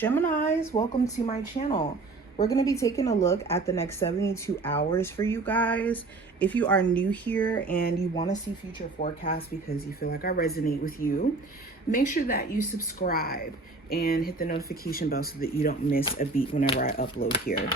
Geminis, welcome to my channel. We're going to be taking a look at the next 72 hours for you guys. If you are new here and you want to see future forecasts because you feel like I resonate with you, make sure that you subscribe and hit the notification bell so that you don't miss a beat whenever I upload here.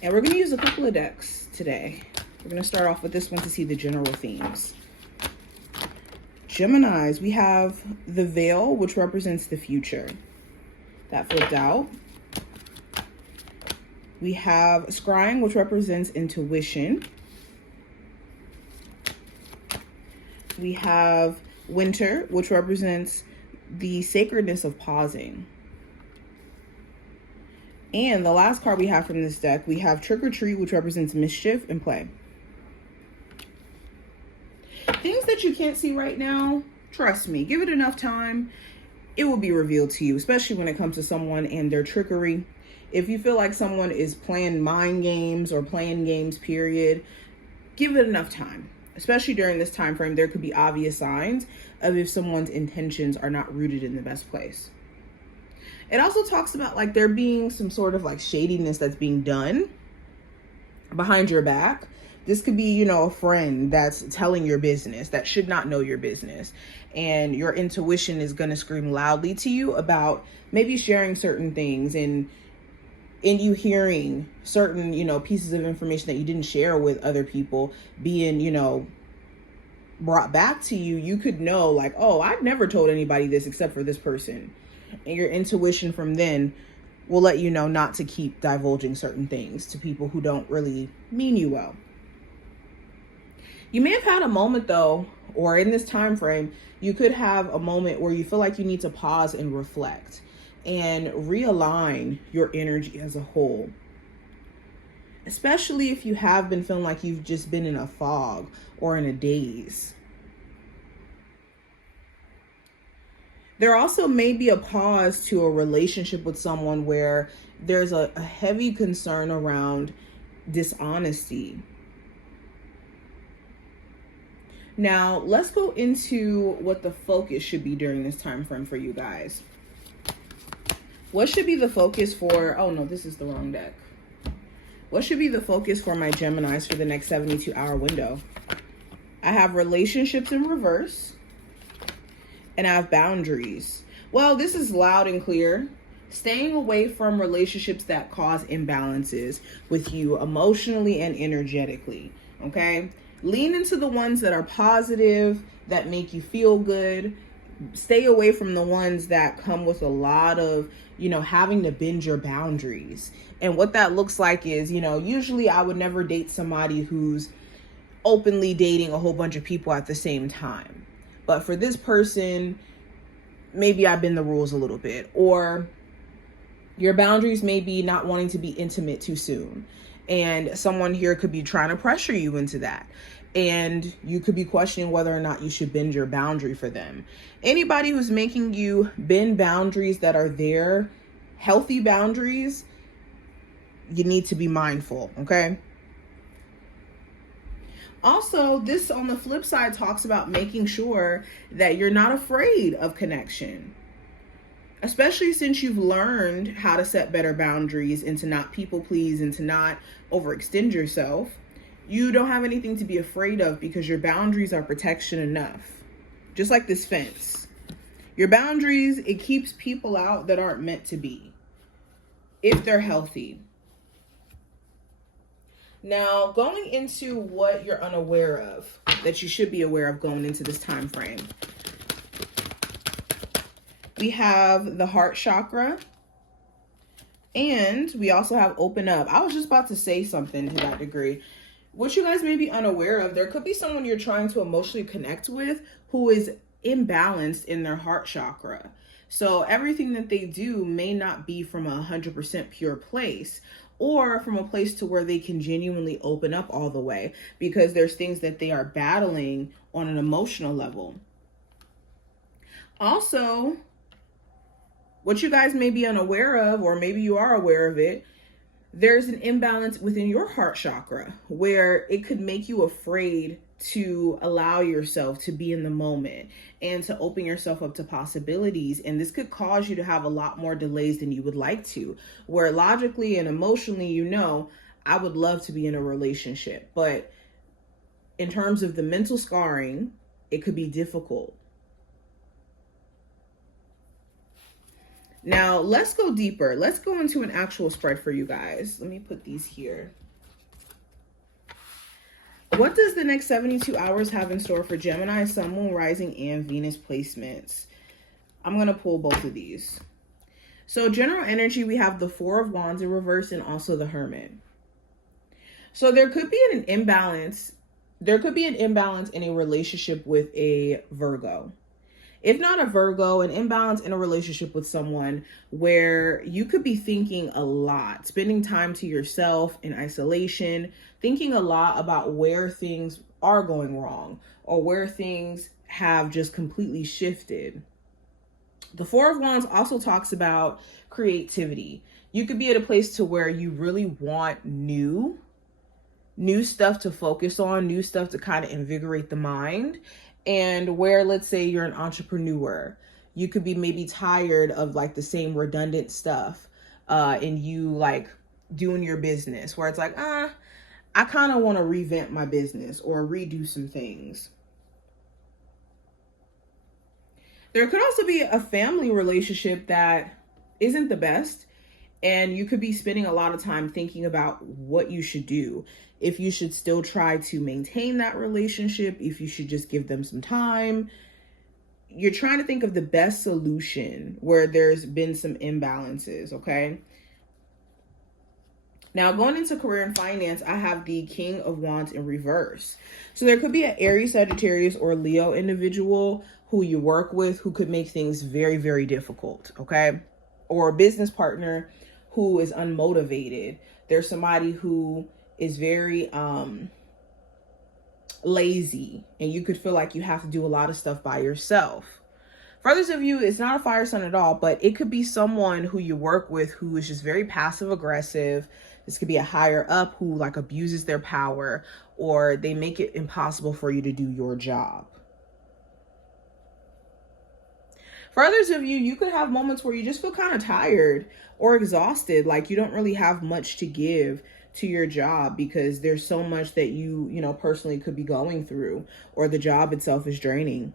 And we're going to use a couple of decks today. We're going to start off with this one to see the general themes. Geminis, we have the veil, which represents the future. That flipped out. We have scrying, which represents intuition. We have winter, which represents the sacredness of pausing. And the last card we have from this deck, we have trick or treat, which represents mischief and play. Things that you can't see right now, trust me, give it enough time. It will be revealed to you, especially when it comes to someone and their trickery. If you feel like someone is playing mind games or playing games, period, give it enough time. Especially during this time frame, there could be obvious signs of if someone's intentions are not rooted in the best place. It also talks about like there being some sort of like shadiness that's being done behind your back. This could be, a friend that's telling your business that should not know your business. And your intuition is going to scream loudly to you about maybe sharing certain things and you hearing certain, pieces of information that you didn't share with other people being, brought back to you. You could know like, oh, I've never told anybody this except for this person. And your intuition from then will let you know not to keep divulging certain things to people who don't really mean you well. You may have had a moment though, or in this time frame, you could have a moment where you feel like you need to pause and reflect and realign your energy as a whole. Especially if you have been feeling like you've just been in a fog or in a daze. There also may be a pause to a relationship with someone where there's a heavy concern around dishonesty. Now, let's go into what the focus should be during this time frame for you guys. What should be the focus for, oh no, this is the wrong deck. What should be the focus for my Geminis for the next 72-hour window? I have relationships in reverse, and I have boundaries. Well, this is loud and clear. Staying away from relationships that cause imbalances with you emotionally and energetically, okay? Lean into the ones that are positive, that make you feel good. Stay away from the ones that come with a lot of, having to bend your boundaries. And what that looks like is, usually I would never date somebody who's openly dating a whole bunch of people at the same time. But for this person, maybe I bend the rules a little bit. Or your boundaries may be not wanting to be intimate too soon. And someone here could be trying to pressure you into that. And you could be questioning whether or not you should bend your boundary for them. Anybody who's making you bend boundaries that are their healthy boundaries, you need to be mindful, okay? Also, this on the flip side talks about making sure that you're not afraid of connection. Especially since you've learned how to set better boundaries and to not people please and to not overextend yourself. You don't have anything to be afraid of because your boundaries are protection enough. Just like this fence. Your boundaries, it keeps people out that aren't meant to be, if they're healthy. Now, going into what you're unaware of, that you should be aware of going into this time frame. We have the heart chakra. And we also have open up. I was just about to say something to that degree. What you guys may be unaware of, there could be someone you're trying to emotionally connect with who is imbalanced in their heart chakra. So everything that they do may not be from 100% pure place or from a place to where they can genuinely open up all the way because there's things that they are battling on an emotional level. Also, what you guys may be unaware of, or maybe you are aware of it, there's an imbalance within your heart chakra where it could make you afraid to allow yourself to be in the moment and to open yourself up to possibilities. And this could cause you to have a lot more delays than you would like to, where logically and emotionally, I would love to be in a relationship, but in terms of the mental scarring, it could be difficult. Now, let's go deeper. Let's go into an actual spread for you guys. Let me put these here. What does the next 72 hours have in store for Gemini, Sun, Moon, Rising, and Venus placements? I'm going to pull both of these. So general energy, we have the Four of Wands in reverse and also the Hermit. So there could be an imbalance. There could be an imbalance in a relationship with a Virgo. If not a Virgo, an imbalance in a relationship with someone where you could be thinking a lot, spending time to yourself in isolation, thinking a lot about where things are going wrong or where things have just completely shifted. The Four of Wands also talks about creativity. You could be at a place to where you really want new stuff to focus on, new stuff to kind of invigorate the mind. And where, let's say you're an entrepreneur, you could be maybe tired of like the same redundant stuff and you like doing your business where it's like, I kind of want to revamp my business or redo some things. There could also be a family relationship that isn't the best, and you could be spending a lot of time thinking about what you should do. If you should still try to maintain that relationship, if you should just give them some time. You're trying to think of the best solution where there's been some imbalances, okay? Now, going into career and finance, I have the King of Wands in reverse. So there could be an Aries, Sagittarius, or Leo individual who you work with who could make things very, very difficult, okay? Or a business partner who is unmotivated. There's somebody who is very lazy, and you could feel like you have to do a lot of stuff by yourself. For others of you, it's not a fire sign at all, but it could be someone who you work with who is just very passive aggressive. This could be a higher up who like abuses their power, or they make it impossible for you to do your job. For others of you, you could have moments where you just feel kind of tired or exhausted, like you don't really have much to give to your job because there's so much that you personally could be going through, or the job itself is draining.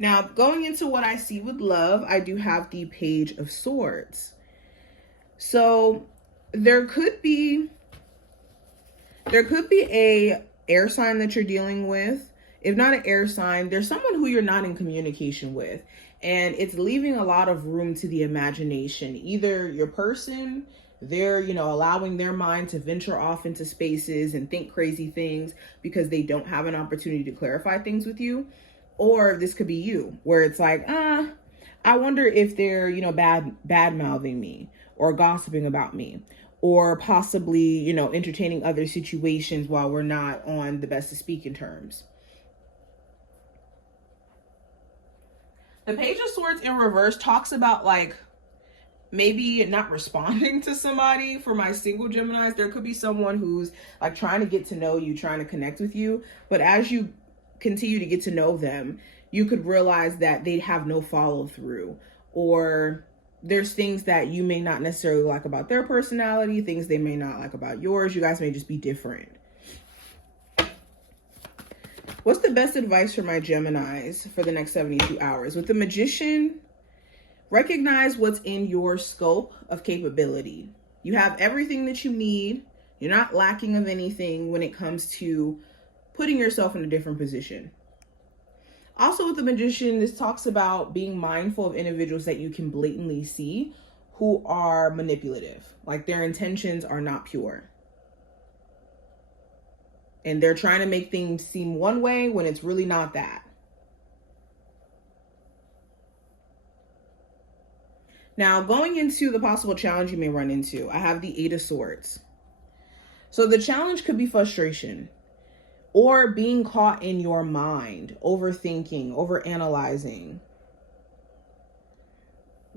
Now, going into what I see with love, I do have the Page of Swords. So there could be a air sign that you're dealing with. If not an air sign, there's someone who you're not in communication with, and it's leaving a lot of room to the imagination. Either your person, they're, allowing their mind to venture off into spaces and think crazy things because they don't have an opportunity to clarify things with you. Or this could be you, where it's like, I wonder if they're, bad mouthing me or gossiping about me, or possibly, entertaining other situations while we're not on the best of speaking terms. The Page of Swords in reverse talks about like maybe not responding to somebody. For my single Geminis, there could be someone who's like trying to get to know you, trying to connect with you. But as you continue to get to know them, you could realize that they have no follow through, or there's things that you may not necessarily like about their personality, things they may not like about yours. You guys may just be different. What's the best advice for my Geminis for the next 72 hours? With the Magician, recognize what's in your scope of capability. You have everything that you need. You're not lacking of anything when it comes to putting yourself in a different position. Also with the Magician, this talks about being mindful of individuals that you can blatantly see who are manipulative. Like their intentions are not pure. And they're trying to make things seem one way when it's really not that. Now, going into the possible challenge you may run into, I have the Eight of Swords. So the challenge could be frustration or being caught in your mind, overthinking, overanalyzing.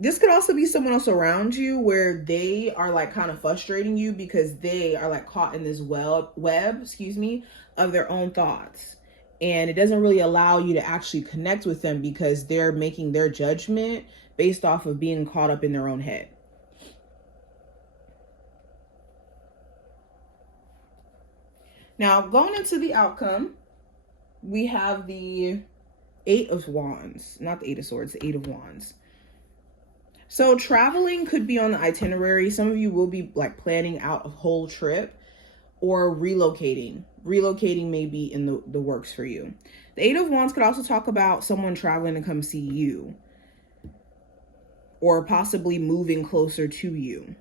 This could also be someone else around you where they are like kind of frustrating you because they are like caught in this web, excuse me, of their own thoughts. And it doesn't really allow you to actually connect with them because they're making their judgment based off of being caught up in their own head. Now, going into the outcome, we have the 8 of Wands, not the 8 of Swords, the 8 of Wands. So traveling could be on the itinerary. Some of you will be like planning out a whole trip or relocating. Relocating may be in the works for you. The 8 of Wands could also talk about someone traveling to come see you or possibly moving closer to you.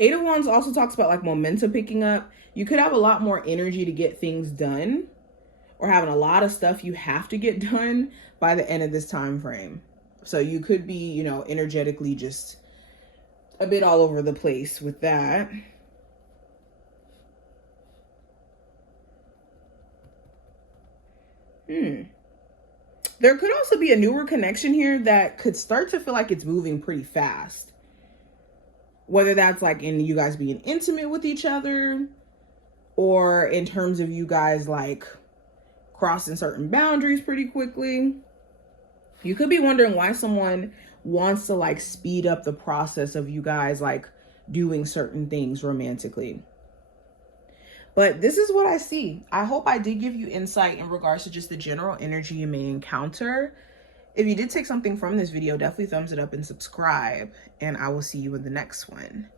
8 of Wands also talks about like momentum picking up. You could have a lot more energy to get things done or having a lot of stuff you have to get done by the end of this time frame. So you could be, you know, energetically just a bit all over the place with that. There could also be a newer connection here that could start to feel like it's moving pretty fast. Whether that's like in you guys being intimate with each other or in terms of you guys like crossing certain boundaries pretty quickly. You could be wondering why someone wants to like speed up the process of you guys like doing certain things romantically. But this is what I see. I hope I did give you insight in regards to just the general energy you may encounter. If you did take something from this video, definitely thumbs it up and subscribe, and I will see you in the next one.